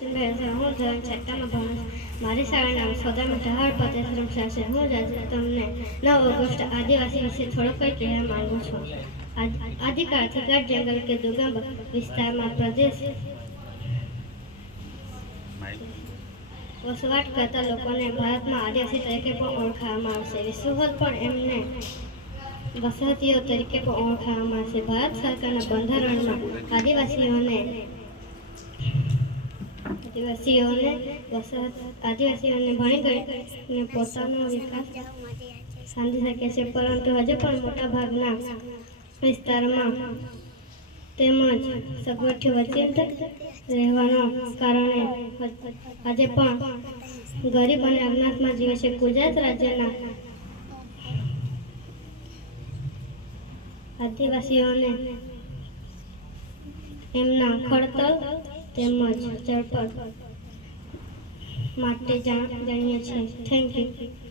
હું ધોરણ છઠ્ઠામાં ભણું છું. મારી શાળાનું નામ સોદામાં ઢહાળ પતેશ્રમ શાળા છે. હું આજે તમને 9 ઓગસ્ટ આદિવાસી વિશે થોડું કંઈ કહેવા માંગુ છું. આદિકાળથી ગાઢ જંગલ કે દુર્ગમ વિસ્તારમાં પ્રદેશ વસવાટ કરતા લોકોને ભારતમાં આદિવાસી તરીકે પણ ઓળખવામાં આવશે. વિશ્વભર પણ એમને વસાહતીઓ તરીકે પણ ઓળખવામાં આવશે. ભારત સરકારના બંધારણમાં આદિવાસીઓને ભણી ગઈને પોતાનો વિકાસ સાધી શકે છે, પરંતુ હજુ પણ મોટા ભાગના વિસ્તારમાં તેમજ સગવડથી વંચિત રહેવાના કારણે આજે પણ ગરીબ અને અજ્ઞાતમાં જીવે છે. ગુજરાત રાજ્યના આદિવાસીઓને એમના ખડતલ તેમજ ચળપળ માટે જાણીએ છીએ. Thank you.